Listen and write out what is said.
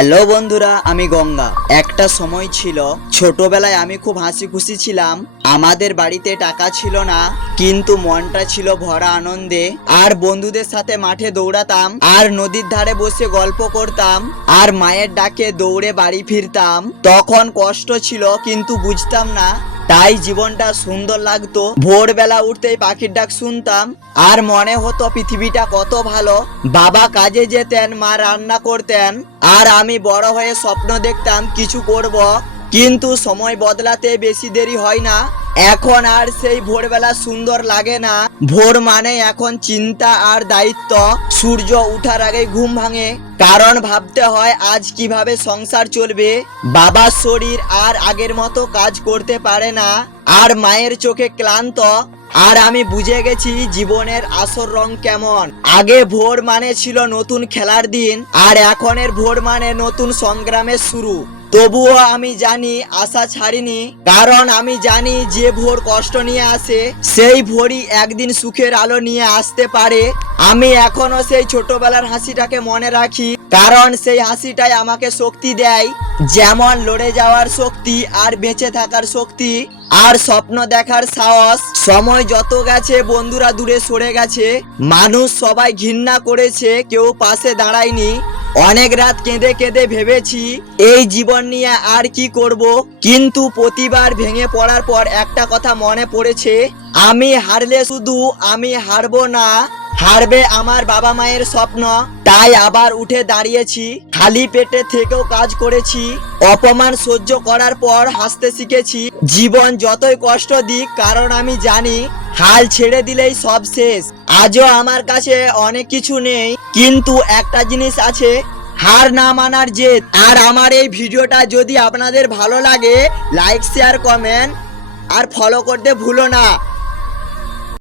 Hello বন্ধুরা, আমি গঙ্গা। একটা সময় ছিল, ছোটবেলায় আমি খুব হাসি খুশি ছিলাম। আমাদের বাড়িতে টাকা ছিল না, কিন্তু মনটা ছিল ভরা আনন্দে। আর বন্ধুদের সাথে মাঠে দৌড়াতাম, আর নদীর ধারে বসে গল্প করতাম, আর মায়ের ডাকে দৌড়ে বাড়ি ফিরতাম। তখন কষ্ট ছিল, কিন্তু বুঝতাম না, তাই জীবনটা সুন্দর লাগতো। ভোরবেলা উঠতেই পাখির ডাক শুনতাম, আর মনে হতো পৃথিবীটা কত ভালো। বাবা কাজে যেতেন, মা রান্না করতেন, আর আমি বড় হয়ে স্বপ্ন দেখতাম কিছু করব। কিন্তু সময় বদলাতে বেশি দেরি হয় না। এখন আর সেই ভোরবেলা সুন্দর লাগে না। ভোর মানে এখন চিন্তা আর দায়িত্ব। সূর্য উঠার আগে ঘুম ভাঙে, কারণ ভাবতে হয় আজ কিভাবে সংসার চলবে। বাবার শরীর আর আগের মতো কাজ করতে পারে না, আর মায়ের চোখে ক্লান্ত। আর আমি বুঝে গেছি জীবনের আসল রং কেমন। আগে ভোর মানে ছিল নতুন খেলার দিন, আর এখনের ভোর মানে নতুন সংগ্রামের শুরু। তবুও আমি জানি, আশা ছাড়িনি, কারণ আমি জানি যে ভোর কষ্ট নিয়ে আসে, সেই ভোরই একদিন সুখের আলো নিয়ে আসতে পারে। আমি এখনো সেই ছোটবেলার হাসিটাকে মনে রাখি, কারণ সেই হাসিটাই আমাকে শক্তি দেয়। যেমন লড়ে যাওয়ার শক্তি, আর বেঁচে থাকার শক্তি, আর স্বপ্ন দেখার সাহস। সময় যত গেছে, বন্ধুরা দূরে সরে গেছে, মানুষ সবাই ঘৃণা করেছে, কেউ পাশে দাঁড়ায়নি। অনেক রাত কেঁদে কেঁদে ভেবেছি এই জীবন নিয়ে আর কি করব, কিন্তু প্রতিবার ভেঙে পড়ার পর একটা কথা মনে পড়েছে, আমি হারলে শুধু আমি হারবো না, হারবে আমার বাবা মায়ের স্বপ্ন। তাই আবার উঠে দাঁড়িয়েছি। খালি পেটে থেকেও কাজ করেছি, অপমান সহ্য করার পর হাসতে শিখেছি। জীবন যতই কষ্ট দিক, কারণ আমি জানি হাল ছেড়ে দিলেই সব শেষ। আজও আমার কাছে অনেক কিছু নেই, কিন্তু একটা জিনিস আছে, হার না মানার জেদ। আর আমার এই ভিডিওটা যদি আপনাদের ভালো লাগে, লাইক শেয়ার কমেন্ট আর ফলো করতে ভুলো না।